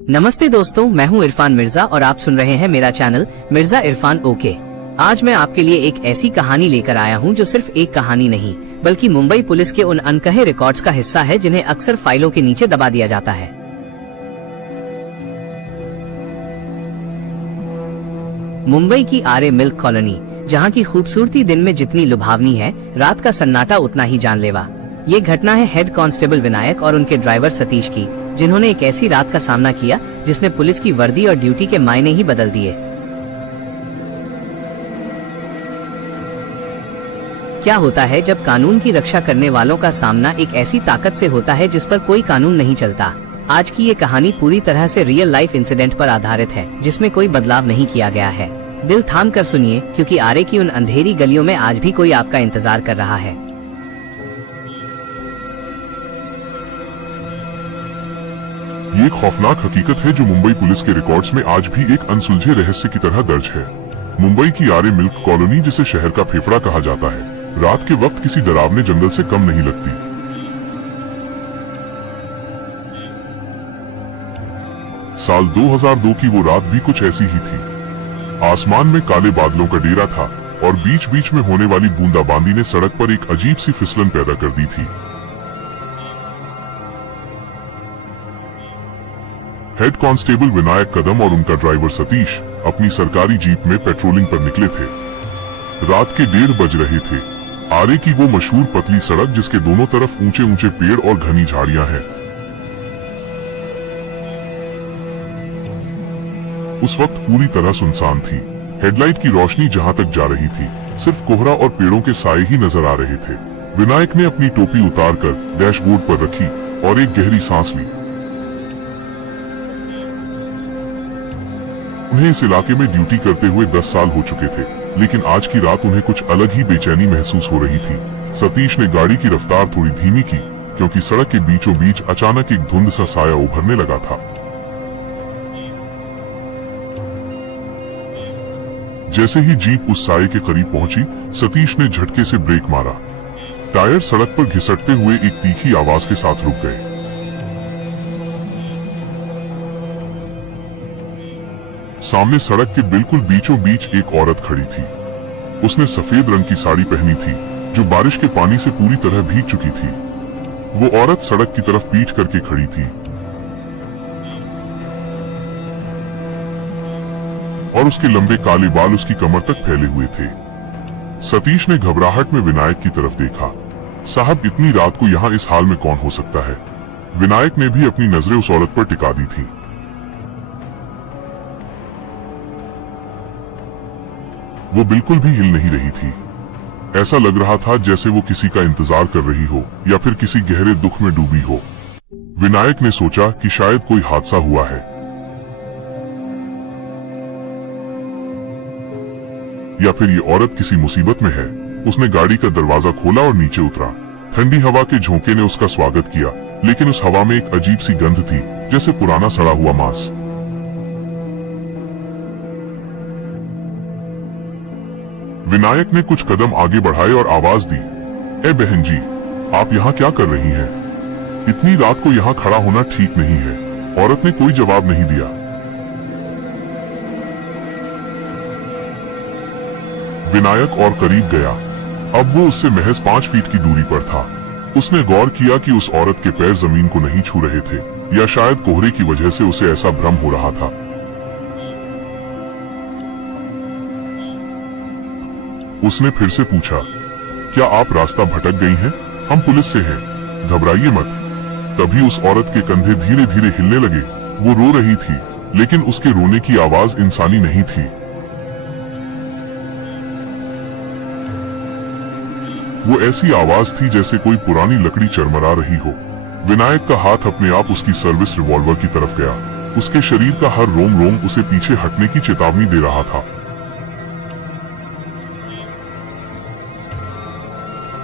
नमस्ते दोस्तों, मैं हूं इरफान मिर्जा और आप सुन रहे हैं मेरा चैनल मिर्जा इरफान ओके। आज मैं आपके लिए एक ऐसी कहानी लेकर आया हूं जो सिर्फ एक कहानी नहीं बल्कि मुंबई पुलिस के उन अनकहे रिकॉर्ड्स का हिस्सा है जिन्हें अक्सर फाइलों के नीचे दबा दिया जाता है। मुंबई की आरे मिल्क कॉलोनी, जहां की खूबसूरती दिन में जितनी लुभावनी है, रात का सन्नाटा उतना ही जानलेवा। ये घटना है हेड कांस्टेबल विनायक और उनके ड्राइवर सतीश की, जिन्होंने एक ऐसी रात का सामना किया जिसने पुलिस की वर्दी और ड्यूटी के मायने ही बदल दिए। क्या होता है जब कानून की रक्षा करने वालों का सामना एक ऐसी ताकत से होता है जिस पर कोई कानून नहीं चलता। आज की ये कहानी पूरी तरह से रियल लाइफ इंसिडेंट पर आधारित है, जिसमें कोई बदलाव नहीं किया गया है। दिल थाम कर सुनिए, क्योंकि आरे की उन अंधेरी गलियों में आज भी कोई आपका इंतजार कर रहा है। ये एक खौफनाक हकीकत है जो मुंबई पुलिस के रिकॉर्ड्स में आज भी एक अनसुलझे रहस्य की तरह दर्ज है। मुंबई की आरे मिल्क कॉलोनी, जिसे शहर का फेफड़ा कहा जाता है, रात के वक्त किसी डरावने जंगल से कम नहीं लगती। साल 2002 की वो रात भी कुछ ऐसी ही थी। आसमान में काले बादलों का डेरा था और बीच बीच में होने वाली बूंदाबांदी ने सड़क पर एक अजीब सी फिसलन पैदा कर दी थी। हेड कांस्टेबल विनायक कदम और उनका ड्राइवर सतीश अपनी सरकारी जीप में पेट्रोलिंग पर निकले थे। रात के 1:30 बज रहे थे। आरे की वो मशहूर पतली सड़क जिसके दोनों तरफ ऊंचे ऊंचे पेड़ और घनी झाड़ियां हैं। उस वक्त पूरी तरह सुनसान थी। हेडलाइट की रोशनी जहां तक जा रही थी, सिर्फ कोहरा और पेड़ों के साए ही नजर आ रहे थे। विनायक ने अपनी टोपी उतारकर डैशबोर्ड पर रखी और एक गहरी सांस ली। उन्हें इस इलाके में ड्यूटी करते हुए 10 साल हो चुके थे, लेकिन आज की रात उन्हें कुछ अलग ही बेचैनी महसूस हो रही थी। सतीश ने गाड़ी की रफ्तार थोड़ी धीमी की, क्योंकि सड़क के बीचों बीच अचानक एक धुंध सा साया उभरने लगा था। जैसे ही जीप उस साये के करीब पहुंची, सतीश ने झटके से ब्रेक मारा। टायर सड़क पर घिसटते हुए एक तीखी आवाज के साथ रुक गए। सामने सड़क के बिल्कुल बीचों बीच एक औरत खड़ी थी। उसने सफेद रंग की साड़ी पहनी थी, जो बारिश के पानी से पूरी तरह भीग चुकी थी। वो औरत सड़क की तरफ पीठ करके खड़ी थी और उसके लंबे काले बाल उसकी कमर तक फैले हुए थे। सतीश ने घबराहट में विनायक की तरफ देखा। साहब, इतनी रात को यहाँ इस हाल में कौन हो सकता है? विनायक ने भी अपनी नजरें उस औरत पर टिका दी थी। वो बिल्कुल भी हिल नहीं रही थी। ऐसा लग रहा था जैसे वो किसी का इंतजार कर रही हो या फिर किसी गहरे दुख में डूबी हो। विनायक ने सोचा कि शायद कोई हादसा हुआ है या फिर ये औरत किसी मुसीबत में है। उसने गाड़ी का दरवाजा खोला और नीचे उतरा। ठंडी हवा के झोंके ने उसका स्वागत किया, लेकिन उस हवा में एक अजीब सी गंध थी, जैसे पुराना सड़ा हुआ मांस। विनायक ने कुछ कदम आगे बढ़ाए और आवाज दी, ए बहन जी, आप यहाँ क्या कर रही हैं? इतनी रात को यहाँ खड़ा होना ठीक नहीं है। औरत ने कोई जवाब नहीं दिया। विनायक और करीब गया। अब वो उससे महज 5 फीट की दूरी पर था। उसने गौर किया कि उस औरत के पैर जमीन को नहीं छू रहे थे, या शायद कोहरे की वजह से उसे ऐसा भ्रम हो रहा था। उसने फिर से पूछा, क्या आप रास्ता भटक गई हैं? हम पुलिस से हैं, घबराइए मत। तभी उस औरत के कंधे धीरे धीरे हिलने लगे। वो रो रही थी, लेकिन उसके रोने की आवाज इंसानी नहीं थी। वो ऐसी आवाज थी जैसे कोई पुरानी लकड़ी चरमरा रही हो। विनायक का हाथ अपने आप उसकी सर्विस रिवॉल्वर की तरफ गया। उसके शरीर का हर रोम रोम उसे पीछे हटने की चेतावनी दे रहा था।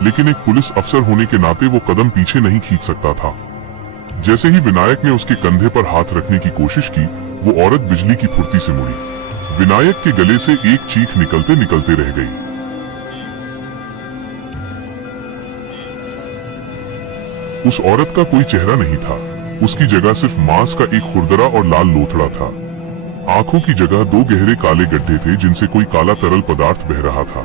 लेकिन एक पुलिस अफसर होने के नाते वो कदम पीछे नहीं खींच सकता था। जैसे ही विनायक ने उसके कंधे पर हाथ रखने की कोशिश की, वो औरत बिजली की फुर्ती से मुड़ी। विनायक के गले से एक चीख निकलते निकलते रह गई। उस औरत का कोई चेहरा नहीं था। उसकी जगह सिर्फ मांस का एक खुरदरा और लाल लोथड़ा था। आंखों की जगह 2 गहरे काले गड्ढे थे जिनसे कोई काला तरल पदार्थ बह रहा था।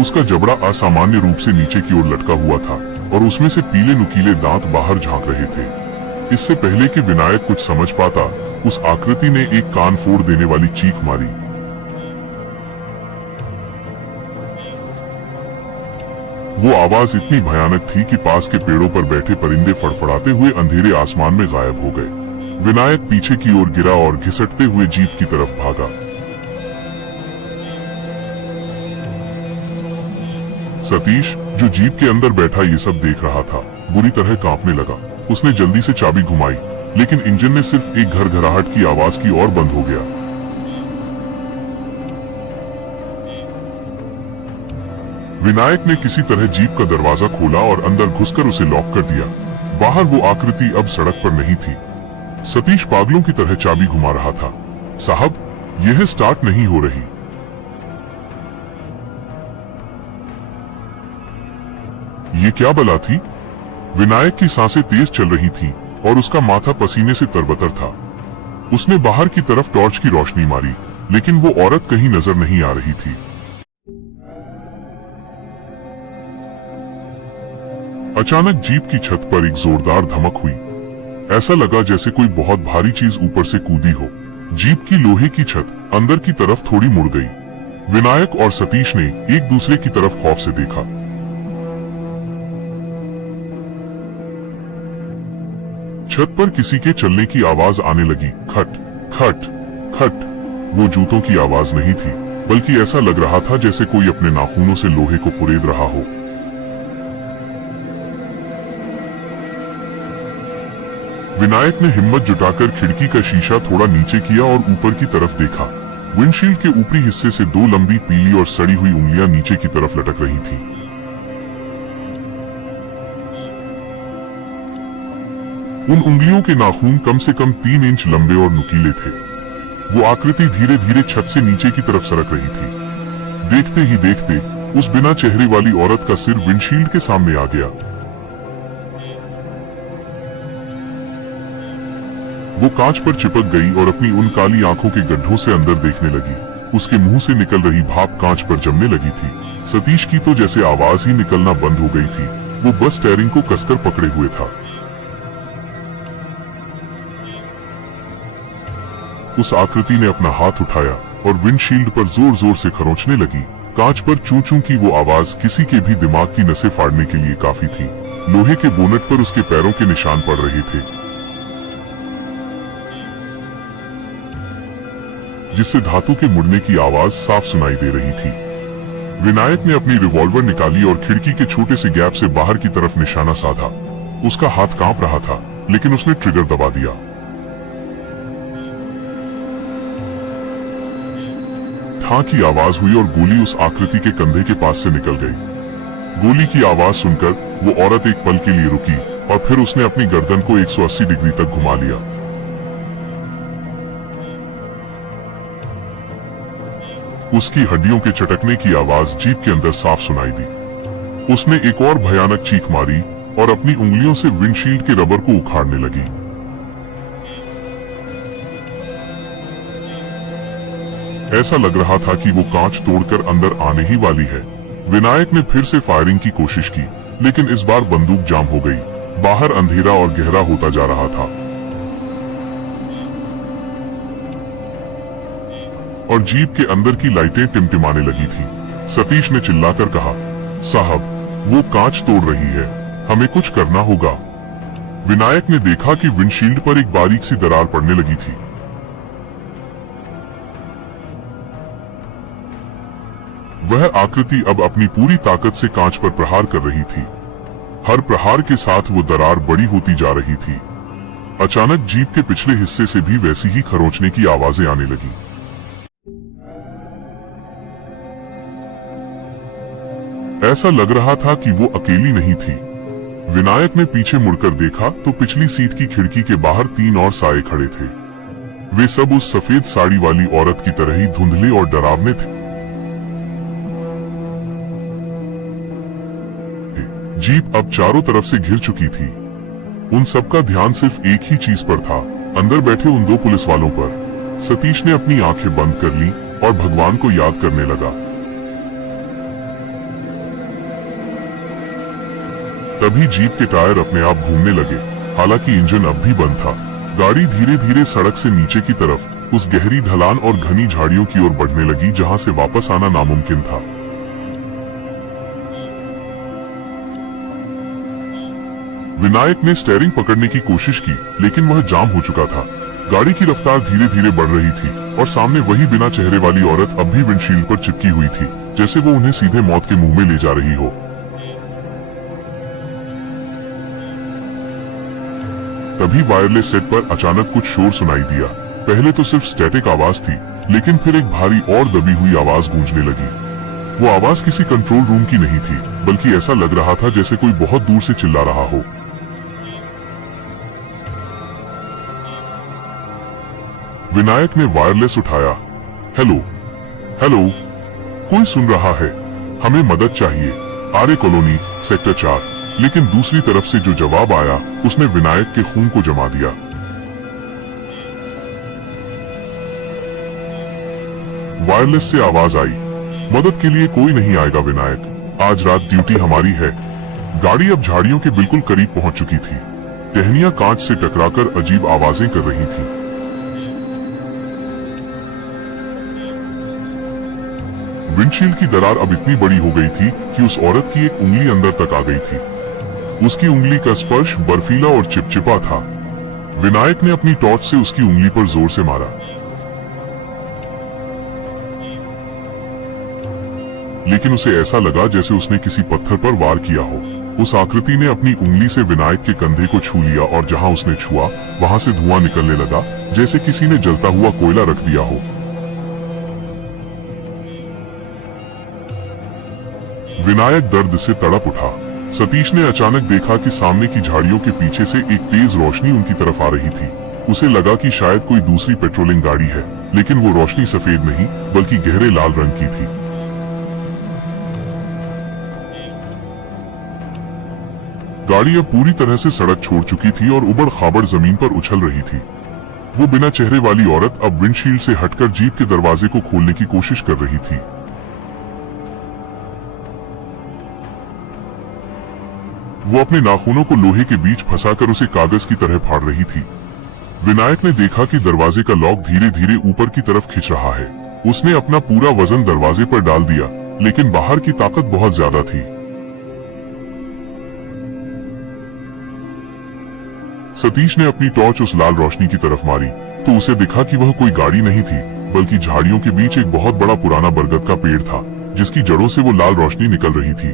उसका जबड़ा असामान्य रूप से नीचे की ओर लटका हुआ था और उसमें से पीले नुकीले दांत बाहर झांक रहे थे। इससे पहले कि विनायक कुछ समझ पाता, उस आकृति ने एक कान फोड़ देने वाली चीख मारी। वो आवाज इतनी भयानक थी कि पास के पेड़ों पर बैठे परिंदे फड़फड़ाते हुए अंधेरे आसमान में गायब हो गए। विनायक पीछे की ओर गिरा और घिसटते हुए जीप की तरफ भागा। सतीश, जो जीप के अंदर बैठा ये सब देख रहा था, बुरी तरह कांपने लगा। उसने जल्दी से चाबी घुमाई, लेकिन इंजन ने सिर्फ एक घरघराहट की आवाज की और बंद हो गया। विनायक ने किसी तरह जीप का दरवाजा खोला और अंदर घुसकर उसे लॉक कर दिया। बाहर वो आकृति अब सड़क पर नहीं थी। सतीश पागलों की तरह चाबी घुमा रहा था। साहब, यह स्टार्ट नहीं हो रही। ये क्या बला थी? विनायक की सांसें तेज चल रही थीं और उसका माथा पसीने से तरबतर था। उसने बाहर की तरफ टॉर्च की रोशनी मारी, लेकिन वो औरत कहीं नजर नहीं आ रही थी। अचानक जीप की छत पर एक जोरदार धमक हुई। ऐसा लगा जैसे कोई बहुत भारी चीज ऊपर से कूदी हो। जीप की लोहे की छत अंदर की तरफ थोड़ी मुड़ गई। विनायक और सतीश ने एक दूसरे की तरफ खौफ से देखा। छत पर किसी के चलने की आवाज आने लगी। खट खट खट। वो जूतों की आवाज नहीं थी, बल्कि ऐसा लग रहा था जैसे कोई अपने नाखूनों से लोहे को कुरेद रहा हो। विनायक ने हिम्मत जुटाकर खिड़की का शीशा थोड़ा नीचे किया और ऊपर की तरफ देखा। विंडशील्ड के ऊपरी हिस्से से 2 लंबी पीली और सड़ी हुई उंगलियां नीचे की तरफ लटक रही थी। उन उंगलियों के नाखून कम से कम 3 इंच लंबे और नुकीले थे। वो आकृति धीरे धीरे छत से नीचे की तरफ सरक रही थी। देखते ही देखते उस बिना चेहरे वाली औरत का सिर विंडशील्ड के सामने आ गया। वो कांच पर चिपक गई और अपनी उन काली आंखों के गड्ढों से अंदर देखने लगी। उसके मुंह से निकल रही भाप कांच पर जमने लगी थी। सतीश की तो जैसे आवाज ही निकलना बंद हो गई थी। वो बस स्टीयरिंग को कसकर पकड़े हुए था। उस आकृति ने अपना हाथ उठाया और विंडशील्ड पर जोर जोर से खरोंचने लगी। कांच पर चूं चूं की वो आवाज किसी के भी दिमाग की नसें फाड़ने के लिए काफी थी। लोहे के बोनट पर उसके पैरों के निशान पड़ रहे थे, जिससे धातु के मुड़ने की आवाज साफ सुनाई दे रही थी। विनायक ने अपनी रिवॉल्वर निकाली और खिड़की के छोटे से गैप से बाहर की तरफ निशाना साधा। उसका हाथ कांप रहा था, लेकिन उसने ट्रिगर दबा दिया। ठां की आवाज हुई और गोली उस आकृति के कंधे के पास से निकल गई। गोली की आवाज सुनकर वो औरत एक पल के लिए रुकी और फिर उसने अपनी गर्दन को 180 डिग्री तक घुमा लिया। उसकी हड्डियों के चटकने की आवाज जीप के अंदर साफ सुनाई दी। उसने एक और भयानक चीख मारी और अपनी उंगलियों से विंडशील्ड के रबर को उखाड़ने लगी। ऐसा लग रहा था कि वो कांच तोड़कर अंदर आने ही वाली है। विनायक ने फिर से फायरिंग की कोशिश की, लेकिन इस बार बंदूक जाम हो गई। बाहर अंधेरा और गहरा होता जा रहा था और जीप के अंदर की लाइटें टिमटिमाने लगी थी। सतीश ने चिल्लाकर कहा, साहब, वो कांच तोड़ रही है, हमें कुछ करना होगा। विनायक ने देखा कि विंडशील्ड पर एक बारीक सी दरार पड़ने लगी थी। वह आकृति अब अपनी पूरी ताकत से कांच पर प्रहार कर रही थी। हर प्रहार के साथ वो दरार बड़ी होती जा रही थी। अचानक जीप के पिछले हिस्से से भी वैसी ही खरोंचने की आवाजें आने लगी। ऐसा लग रहा था कि वो अकेली नहीं थी। विनायक ने पीछे मुड़कर देखा तो पिछली सीट की खिड़की के बाहर 3 और साए खड़े थे। वे सब उस सफेद साड़ी वाली औरत की तरह ही धुंधले और डरावने थे। जीप अब चारों तरफ से घिर चुकी थी। उन सबका ध्यान सिर्फ एक ही चीज पर था, अंदर बैठे उन दो पुलिस वालों पर। सतीश ने अपनी आंखें बंद कर ली और भगवान को याद करने लगा। तभी जीप के टायर अपने आप घूमने लगे, हालांकि इंजन अब भी बंद था। गाड़ी धीरे धीरे सड़क से नीचे की तरफ उस गहरी ढलान और घनी झाड़ियों की ओर बढ़ने लगी जहां से वापस आना नामुमकिन था। विनायक ने स्टीयरिंग पकड़ने की कोशिश की, लेकिन वह जाम हो चुका था। गाड़ी की रफ्तार धीरे धीरे बढ़ रही थी और सामने वही बिना चेहरे वाली औरत अब भी विंडशील्ड पर चिपकी हुई थी, जैसे वो उन्हें सीधे मौत के मुंह में ले जा रही हो। तभी वायरलेस सेट पर अचानक कुछ शोर सुनाई दिया। पहले तो सिर्फ स्टैटिक आवाज थी, लेकिन फिर एक भारी और दबी हुई आवाज गूंजने लगी। वो आवाज किसी कंट्रोल रूम की नहीं थी, बल्कि ऐसा लग रहा था जैसे कोई बहुत दूर से चिल्ला रहा हो। विनायक ने वायरलेस उठाया। हेलो, हेलो, कोई सुन रहा है? हमें मदद चाहिए, आर्य कॉलोनी, सेक्टर 4। लेकिन दूसरी तरफ से जो जवाब आया उसने विनायक के खून को जमा दिया। वायरलेस से आवाज आई, मदद के लिए कोई नहीं आएगा विनायक, आज रात ड्यूटी हमारी है। गाड़ी अब झाड़ियों के बिल्कुल करीब पहुंच चुकी थी। टहनियां कांच से टकराकर अजीब आवाजें कर रही थीं। विंडशील्ड की दरार अब इतनी बड़ी हो गई थी कि उस औरत की एक उंगली अंदर तक आ गई थी। उसकी उंगली का स्पर्श बर्फीला और चिपचिपा था। विनायक ने अपनी टॉर्च से उसकी उंगली पर जोर से मारा, लेकिन उसे ऐसा लगा जैसे उसने किसी पत्थर पर वार किया हो। उस आकृति ने अपनी उंगली से विनायक के कंधे को छू लिया और जहां उसने छुआ वहां से धुआं निकलने लगा, जैसे किसी ने जलता हुआ कोयला रख दिया हो। विनायक दर्द से तड़प उठा। सतीश ने अचानक देखा कि सामने की झाड़ियों के पीछे से एक तेज रोशनी उनकी तरफ आ रही थी। उसे लगा कि शायद कोई दूसरी पेट्रोलिंग गाड़ी है, लेकिन वो रोशनी सफेद नहीं बल्कि गहरे लाल रंग की थी। गाड़ी अब पूरी तरह से सड़क छोड़ चुकी थी और उबड़ खाबड़ जमीन पर उछल रही थी। वो बिना चेहरे वाली औरत अब विंडशील्ड से हटकर जीप के दरवाजे को खोलने की कोशिश कर रही थी। वो अपने नाखूनों को लोहे के बीच फंसाकर उसे कागज की तरह फाड़ रही थी। विनायक ने देखा कि दरवाजे का लॉक धीरे धीरे ऊपर की तरफ खिंच रहा है। उसने अपना पूरा वजन दरवाजे पर डाल दिया, लेकिन बाहर की ताकत बहुत ज्यादा थी। सतीश ने अपनी टॉर्च उस लाल रोशनी की तरफ मारी तो उसे दिखा कि वह कोई गाड़ी नहीं थी, बल्कि झाड़ियों के बीच एक बहुत बड़ा पुराना बरगद का पेड़ था, जिसकी जड़ों से वो लाल रोशनी निकल रही थी।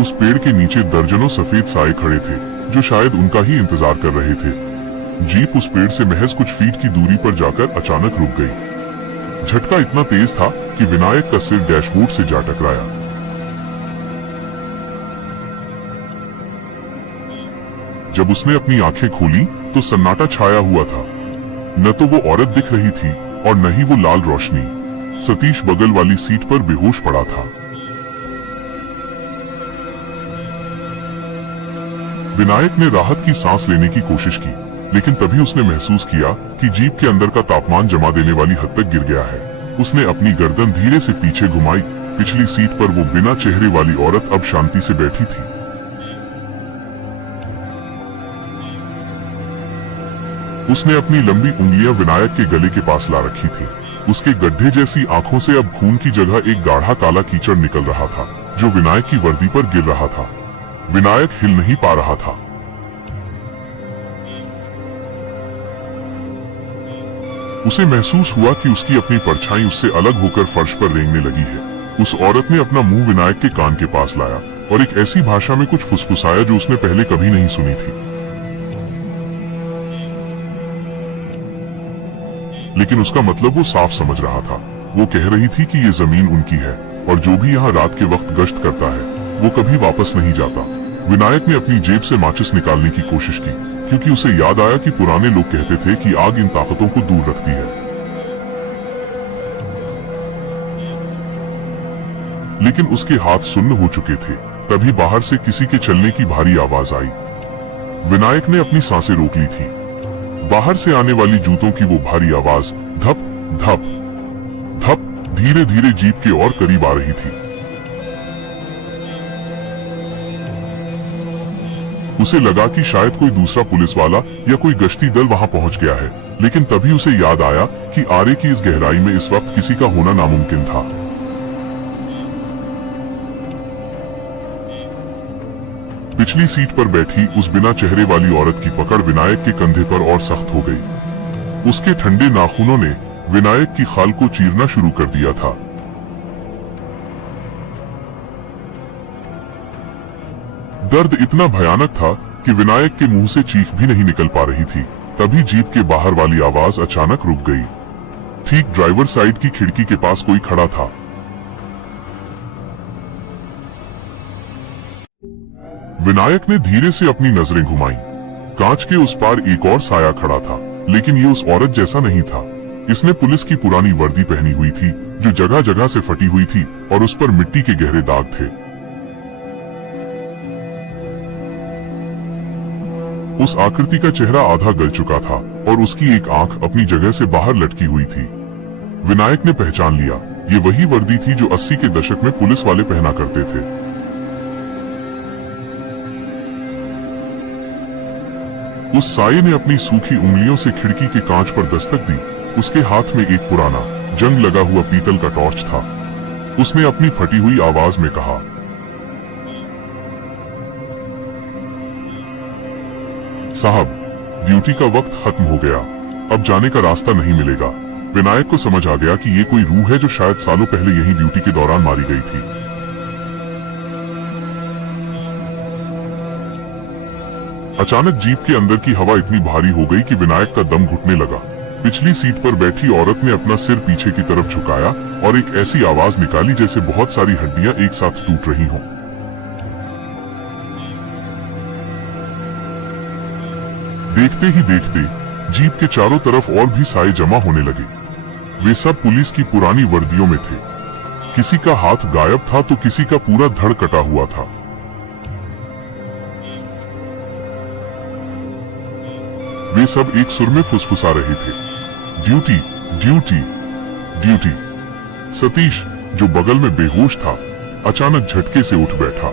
उस पेड़ के नीचे दर्जनों सफेद साए खड़े थे, जो शायद उनका ही इंतजार कर रहे थे। जीप उस पेड़ से महज कुछ फीट की दूरी पर जाकर अचानक रुक गई। झटका इतना तेज था कि विनायक का सिर डैशबोर्ड से जा टकराया। जब उसने अपनी आंखें खोली तो सन्नाटा छाया हुआ था। न तो वो औरत दिख रही थी और न ही वो लाल रोशनी। सतीश बगल वाली सीट पर बेहोश पड़ा था। विनायक ने राहत की सांस लेने की कोशिश की, लेकिन तभी उसने महसूस किया कि जीप के अंदर का तापमान जमा देने वाली हद तक गिर गया है। उसने अपनी गर्दन धीरे से पीछे घुमाई। पिछली सीट पर वो बिना चेहरे वाली औरत अब शांति से बैठी थी। उसने अपनी लंबी उंगलियां विनायक के गले के पास ला रखी थी। उसके गड्ढे जैसी आंखों से अब खून की जगह एक गाढ़ा काला कीचड़ निकल रहा था, जो विनायक की वर्दी पर गिर रहा था। विनायक हिल नहीं पा रहा था। उसे महसूस हुआ कि उसकी अपनी परछाई उससे अलग होकर फर्श पर रेंगने लगी है। उस औरत ने अपना मुंह विनायक के कान के पास लाया और एक ऐसी भाषा में कुछ फुसफुसाया जो उसने पहले कभी नहीं सुनी थी। लेकिन उसका मतलब वो साफ समझ रहा था। वो कह रही थी कि ये जमीन उनकी है और जो भी यहाँ रात के वक्त गश्त करता है वो कभी वापस नहीं जाता। विनायक ने अपनी जेब से माचिस निकालने की कोशिश की, क्योंकि उसे याद आया कि पुराने लोग कहते थे कि आग इन ताकतों को दूर रखती है। लेकिन उसके हाथ सुन्न हो चुके थे। तभी बाहर से किसी के चलने की भारी आवाज आई। विनायक ने अपनी सांसें रोक ली थी। बाहर से आने वाली जूतों की वो भारी आवाज धप धप धप धीरे धीरे जीप के और करीब आ रही थी। उसे लगा कि शायद कोई दूसरा पुलिस वाला या कोई गश्ती दल वहां पहुंच गया है, लेकिन तभी उसे याद आया कि आरे की इस गहराई में इस वक्त किसी का होना नामुमकिन था। पिछली सीट पर बैठी उस बिना चेहरे वाली औरत की पकड़ विनायक के कंधे पर और सख्त हो गई। उसके ठंडे नाखूनों ने विनायक की खाल को चीरना शुरू कर दिया था। दर्द इतना भयानक था कि विनायक के मुंह से चीख भी नहीं निकल पा रही थी। तभी जीप के बाहर वाली आवाज अचानक रुक गई। ठीक ड्राइवर साइड की खिड़की के पास कोई खड़ा था। विनायक ने धीरे से अपनी नजरें घुमाई। कांच के उस पार एक और साया खड़ा था, लेकिन ये उस औरत जैसा नहीं था। इसने पुलिस की पुरानी वर्दी पहनी हुई थी, जो जगह जगह से फटी हुई थी और उस पर मिट्टी के गहरे दाग थे। उस आकृति का चेहरा आधा गल चुका था और उसकी एक आंख अपनी जगह से बाहर लटकी हुई थी। विनायक ने पहचान लिया, ये वही वर्दी थी जो 80 के दशक में पुलिस वाले पहना करते थे। उस साये ने अपनी सूखी उंगलियों से खिड़की के कांच पर दस्तक दी। उसके हाथ में एक पुराना जंग लगा हुआ पीतल का टॉर्च था। उसने अपनी फटी हुई आवाज में कहा, साहब, ड्यूटी का वक्त खत्म हो गया, अब जाने का रास्ता नहीं मिलेगा। विनायक को समझ आ गया कि ये कोई रूह है जो शायद सालों पहले यही ड्यूटी के दौरान मारी गई थी। अचानक जीप के अंदर की हवा इतनी भारी हो गई कि विनायक का दम घुटने लगा। पिछली सीट पर बैठी औरत ने अपना सिर पीछे की तरफ झुकाया और एक ऐसी आवाज निकाली जैसे बहुत सारी हड्डियां एक साथ टूट रही हों। देखते ही देखते जीप के चारों तरफ और भी साए जमा होने लगे। वे सब पुलिस की पुरानी वर्दियों में थे। किसी का हाथ गायब था तो किसी का पूरा धड़ कटा हुआ था। वे सब एक सुर में फुसफुसा रहे थे, ड्यूटी ड्यूटी ड्यूटी। सतीश, जो बगल में बेहोश था, अचानक झटके से उठ बैठा।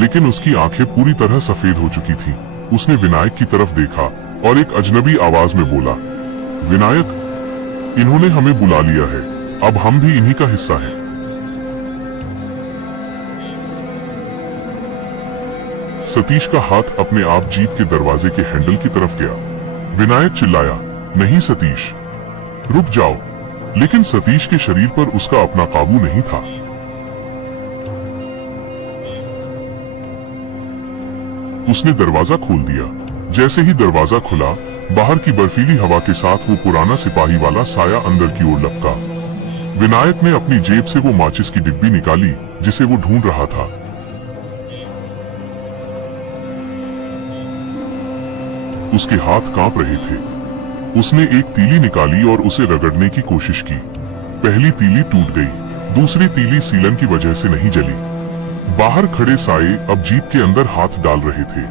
लेकिन उसकी आंखें पूरी तरह सफेद हो चुकी थीं। उसने विनायक की तरफ देखा और एक अजनबी आवाज में बोला, विनायक, इन्होंने हमें बुला लिया है, अब हम भी इन्हीं का हिस्सा हैं। सतीश का हाथ अपने आप जीप के दरवाजे के हैंडल की तरफ गया। विनायक चिल्लाया, नहीं सतीश, रुक जाओ। लेकिन सतीश के शरीर पर उसका अपना काबू नहीं था। उसने दरवाजा खोल दिया। जैसे ही दरवाजा खुला, बाहर की बर्फीली हवा के साथ वो पुराना सिपाही वाला साया अंदर की ओर लपका। विनायक ने अपनी जेब से वो माचिस की डिब्बी निकाली जिसे वो ढूंढ रहा था। उसके हाथ कांप रहे थे। उसने एक तीली निकाली और उसे रगड़ने की कोशिश की। पहली तीली टूट गई, दूसरी तीली सीलन की वजह से नहीं जली। बाहर खड़े साए अब जीप के अंदर हाथ डाल रहे थे।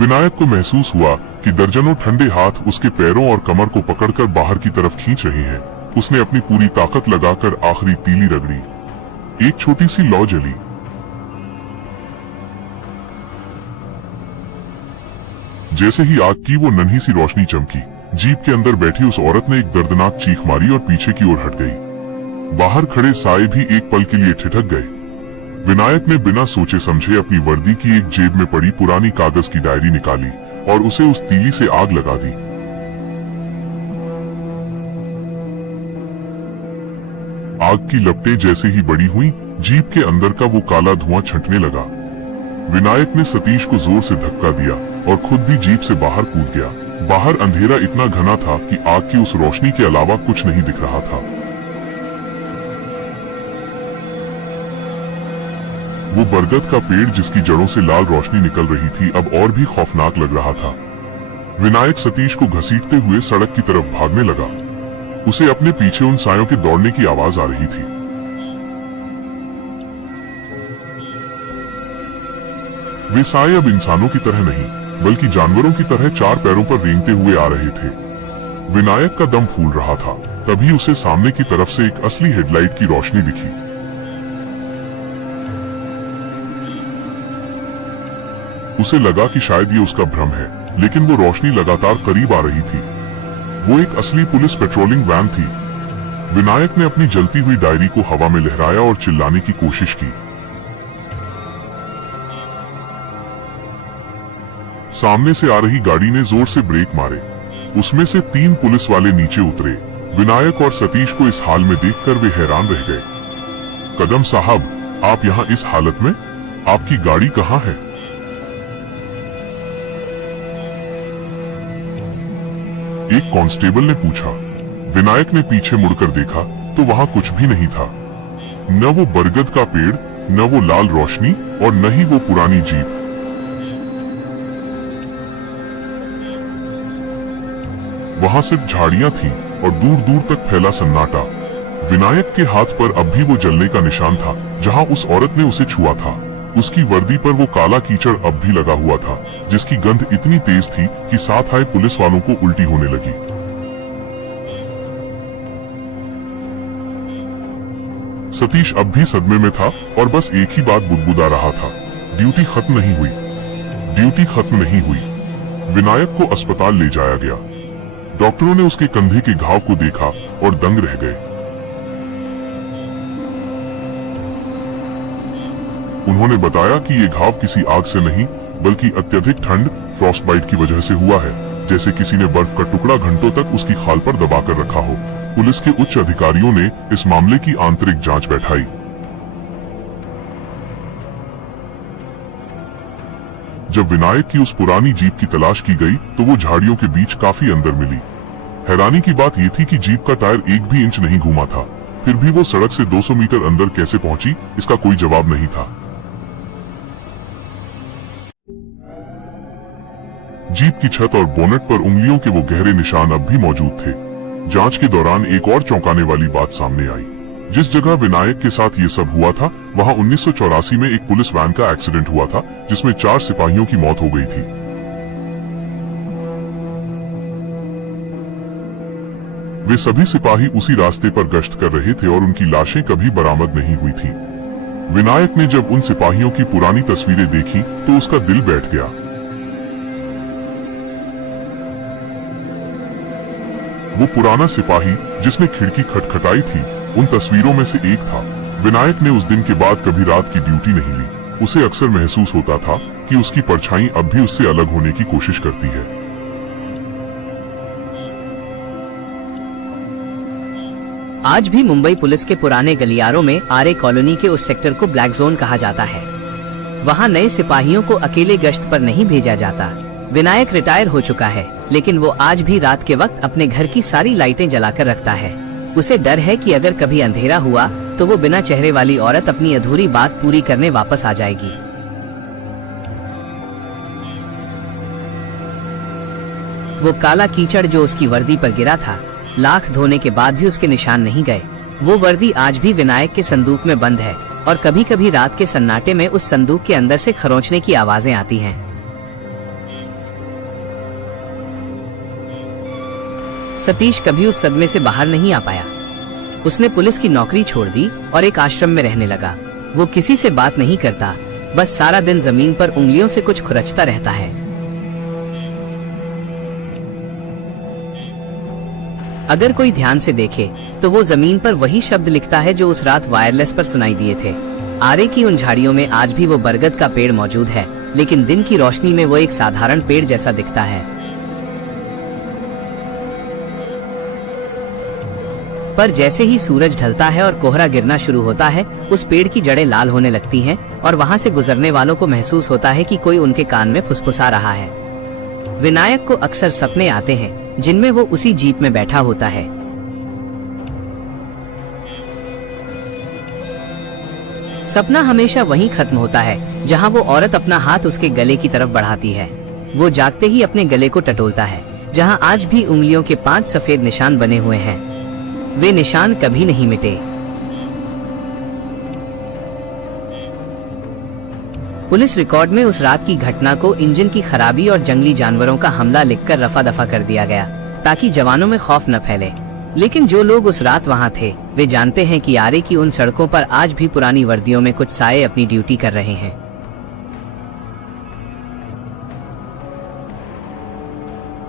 विनायक को महसूस हुआ कि दर्जनों ठंडे हाथ उसके पैरों और कमर को पकड़कर बाहर की तरफ खींच रहे हैं। उसने अपनी पूरी ताकत लगाकर आखिरी तीली रगड़ी। एक छोटी सी लौ जली। जैसे ही आग की वो नन्ही सी रोशनी चमकी, जीप के अंदर बैठी उस औरत ने एक दर्दनाक चीख मारी और पीछे की ओर हट गई। बाहर खड़े साए भी एक पल के लिए ठिठक गए। विनायक ने बिना सोचे समझे अपनी वर्दी की एक जेब में पड़ी पुरानी कागज की डायरी निकाली और उसे उस तीली से आग लगा दी। आग की लपटें जैसे ही बड़ी हुई, जीप के अंदर का वो काला धुआं छंटने लगा। विनायक ने सतीश को जोर से धक्का दिया और खुद भी जीप से बाहर कूद गया। बाहर अंधेरा इतना घना था कि आग की उस रोशनी के अलावा कुछ नहीं दिख रहा था। वो बरगद का पेड़ जिसकी जड़ों से लाल रोशनी निकल रही थी, अब और भी खौफनाक लग रहा था। विनायक सतीश को घसीटते हुए सड़क की तरफ भागने लगा। उसे अपने पीछे उन सायों के दौड़ने की आवाज आ रही थी। वे साए अब इंसानों की तरह नहीं बल्कि जानवरों की तरह चार पैरों पर रेंगते हुए आ रहे थे। विनायक का दम फूल रहा था। तभी उसे सामने की तरफ से एक असली हेडलाइट की रोशनी दिखी। उसे लगा कि शायद ये उसका भ्रम है, लेकिन वो रोशनी लगातार करीब आ रही थी। वो एक असली पुलिस पेट्रोलिंग वैन थी। विनायक ने अपनी जलती हुई डायरी को हवा में लहराया और चिल्लाने की कोशिश की। सामने से आ रही गाड़ी ने जोर से ब्रेक मारे। उसमें से 3 पुलिस वाले नीचे उतरे। विनायक और सतीश को इस हाल में देखकर वे हैरान रह गए। कदम साहब, आप यहाँ इस हालत में? आपकी गाड़ी कहाँ है? एक कांस्टेबल ने पूछा। विनायक ने पीछे मुड़कर देखा तो वहां कुछ भी नहीं था। न वो बरगद का पेड़, न वो लाल रोशनी और न ही वो पुरानी जीप। वहां सिर्फ झाड़ियां थीं और दूर दूर तक फैला सन्नाटा। विनायक के हाथ पर अब भी वो जलने का निशान था जहां उस औरत ने उसे छुआ था। उसकी वर्दी पर वो काला कीचड़ अब भी लगा हुआ था, जिसकी गंध इतनी तेज थी कि साथ आए पुलिस वालों को उल्टी होने लगी। सतीश अब भी सदमे में था और बस एक ही बात बुदबुदा रहा था, ड्यूटी खत्म नहीं हुई, ड्यूटी खत्म नहीं हुई। विनायक को अस्पताल ले जाया गया। डॉक्टरों ने उसके कंधे के घाव को देखा और दंग रह गए। उन्होंने बताया कि ये घाव किसी आग से नहीं बल्कि अत्यधिक ठंड, फ्रॉस्टबाइट की वजह से हुआ है, जैसे किसी ने बर्फ का टुकड़ा घंटों तक उसकी खाल पर दबाकर रखा हो। पुलिस के उच्च अधिकारियों ने इस मामले की आंतरिक जांच बैठाई। जब विनायक की उस पुरानी जीप की तलाश की गई तो वो झाड़ियों के बीच काफी अंदर मिली। हैरानी की बात यह थी कि जीप का टायर एक भी इंच नहीं घूमा था, फिर भी वो सड़क से 200 मीटर अंदर कैसे पहुंची, इसका कोई जवाब नहीं था। जीप की छत और बोनेट पर उंगलियों के वो गहरे निशान अब भी मौजूद थे। जांच के दौरान एक और चौंकाने वाली बात सामने आई। जिस जगह विनायक के साथ ये सब हुआ था, वहां 1984 में एक पुलिस वैन का एक्सीडेंट हुआ था जिसमें 4 सिपाहियों की मौत हो गई थी। वे सभी सिपाही उसी रास्ते पर गश्त कर रहे थे और उनकी लाशें कभी बरामद नहीं हुई थी। विनायक ने जब उन सिपाहियों की पुरानी तस्वीरें देखी तो उसका दिल बैठ गया। वो पुराना सिपाही जिसने खिड़की खटखटाई थी, उन तस्वीरों में से एक था। विनायक ने उस दिन के बाद कभी रात की ड्यूटी नहीं ली। उसे अक्सर महसूस होता था कि उसकी परछाई अब भी उससे अलग होने की कोशिश करती है। आज भी मुंबई पुलिस के पुराने गलियारों में आरे कॉलोनी के उस सेक्टर को ब्लैक जोन कहा जाता है। वहां नए सिपाहियों को अकेले गश्त पर नहीं भेजा जाता। विनायक रिटायर हो चुका है, लेकिन वो आज भी रात के वक्त अपने घर की सारी लाइटें जलाकर रखता है। उसे डर है कि अगर कभी अंधेरा हुआ तो वो बिना चेहरे वाली औरत अपनी अधूरी बात पूरी करने वापस आ जाएगी। वो काला कीचड़ जो उसकी वर्दी पर गिरा था, लाख धोने के बाद भी उसके निशान नहीं गए। वो वर्दी आज भी विनायक के संदूक में बंद है और कभी कभी रात के सन्नाटे में उस संदूक के अंदर से खरोंचने की आवाजें आती हैं। सतीश कभी उस सदमे से बाहर नहीं आ पाया। उसने पुलिस की नौकरी छोड़ दी और एक आश्रम में रहने लगा। वो किसी से बात नहीं करता, बस सारा दिन जमीन पर उंगलियों से कुछ खुरचता रहता है। अगर कोई ध्यान से देखे तो वो जमीन पर वही शब्द लिखता है जो उस रात वायरलेस पर सुनाई दिए थे। आरे की उन झाड़ियों में आज भी वो बरगद का पेड़ मौजूद है, लेकिन दिन की रोशनी में वो एक साधारण पेड़ जैसा दिखता है। पर जैसे ही सूरज ढलता है और कोहरा गिरना शुरू होता है, उस पेड़ की जड़ें लाल होने लगती हैं और वहां से गुजरने वालों को महसूस होता है कि कोई उनके कान में फुसफुसा रहा है। विनायक को अक्सर सपने आते हैं जिनमें वो उसी जीप में बैठा होता है। सपना हमेशा वहीं खत्म होता है जहां वो औरत अपना हाथ उसके गले की तरफ बढ़ाती है। वो जागते ही अपने गले को टटोलता है, जहां आज भी उंगलियों के 5 सफेद निशान बने हुए हैं। वे निशान कभी नहीं मिटे। पुलिस रिकॉर्ड में उस रात की घटना को इंजन की खराबी और जंगली जानवरों का हमला लिखकर रफा दफा कर दिया गया, ताकि जवानों में खौफ न फैले। लेकिन जो लोग उस रात वहां थे, वे जानते हैं कि आरे की उन सड़कों पर आज भी पुरानी वर्दियों में कुछ साये अपनी ड्यूटी कर रहे हैं।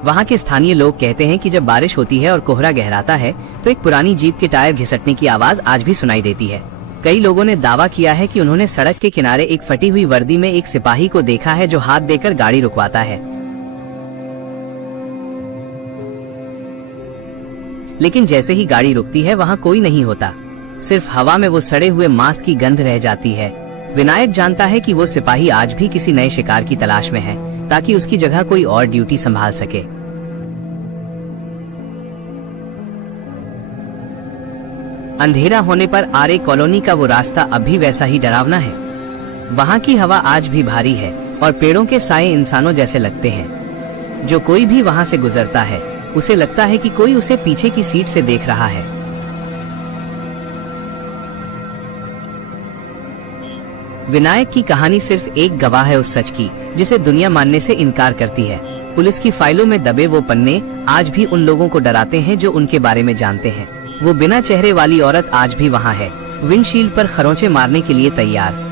वहां के स्थानीय लोग कहते हैं कि जब बारिश होती है और कोहरा गहराता है, तो एक पुरानी जीप के टायर घिसटने की आवाज आज भी सुनाई देती है। कई लोगों ने दावा किया है कि उन्होंने सड़क के किनारे एक फटी हुई वर्दी में एक सिपाही को देखा है, जो हाथ देकर गाड़ी रुकवाता है। लेकिन जैसे ही गाड़ी रुकती है, वहां कोई नहीं होता। सिर्फ हवा में वो सड़े हुए मांस की गंध रह जाती है। विनायक जानता है कि वो सिपाही आज भी किसी नए शिकार की तलाश में है, ताकि उसकी जगह कोई और ड्यूटी संभाल सके। अंधेरा होने पर आरे कॉलोनी का वो रास्ता अब भी वैसा ही डरावना है। वहां की हवा आज भी भारी है और पेड़ों के साए इंसानों जैसे लगते हैं। जो कोई भी वहां से गुजरता है, उसे लगता है कि कोई उसे पीछे की सीट से देख रहा है। विनायक की कहानी सिर्फ एक गवाह है उस सच की, जिसे दुनिया मानने से इनकार करती है। पुलिस की फाइलों में दबे वो पन्ने आज भी उन लोगों को डराते हैं जो उनके बारे में जानते हैं। वो बिना चेहरे वाली औरत आज भी वहां है, विंडशील्ड पर खरोंचे मारने के लिए तैयार।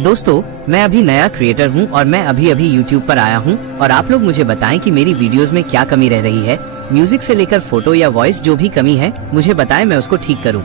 दोस्तों, मैं अभी नया क्रिएटर हूं और मैं अभी YouTube पर आया हूं, और आप लोग मुझे बताएं कि मेरी वीडियोस में क्या कमी रह रही है। म्यूजिक से लेकर फोटो या वॉइस, जो भी कमी है मुझे बताएं, मैं उसको ठीक करूं।